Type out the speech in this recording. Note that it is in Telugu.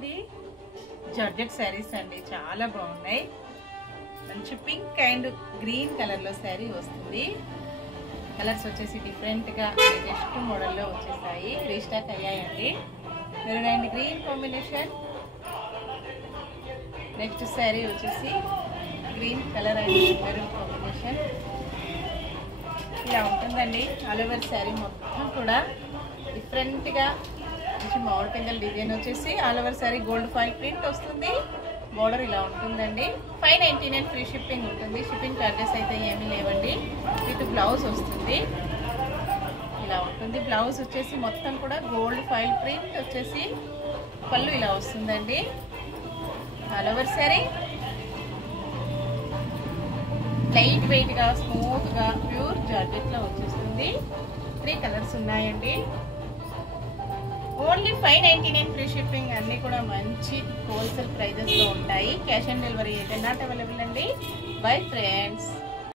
అండి, జార్జెట్ శారీస్ అండి, చాలా బాగున్నాయి. మంచి పింక్ అండ్ గ్రీన్ కలర్ లో శారీ వస్తుంది. కలర్స్ వచ్చేసి డిఫరెంట్ గా లేటెస్ట్ మోడల్లో వచ్చేసాయి, రీస్టాక్ అయ్యాయండి. Maroon and green combination. Next sari వచ్చేసి green colour and maroon combination. ఇలా ఉంటుందండి. ఆల్ ఓవర్ శారీ మొత్తం కూడా డిఫరెంట్ గా మంచి మామిడి పిందెల డిజైన్ వచ్చేసి all over sari gold foil print వస్తుంది. బోర్డర్ ఇలా ఉంటుందండి. 599 ఫ్రీ షిప్పింగ్ ఉంటుంది. షిప్పింగ్ చార్జెస్ అయితే ఏమీ లేవండి. విత్ బ్లౌజ్ వస్తుంది. ఇలా ఉంటుంది. బ్లౌజ్ వచ్చేసి మొత్తం కూడా గోల్డ్ ఫాయిల్ ప్రింట్ వచ్చేసి పళ్ళు ఇలా వస్తుందండి. All over sari light weight గా స్మూత్ గా ప్యూర్ జార్జెట్ లో వచ్చేస్తుంది. 3 కలర్స్ ఉన్నాయండి. Only 599 free shipping. అన్ని కూడా మంచి హోల్సేల్ ప్రైజెస్ లో ఉంటాయి. క్యాష్ ఆన్ డెలివరీ అయితే నాట్ అవైలబుల్ అండి. Bye friends.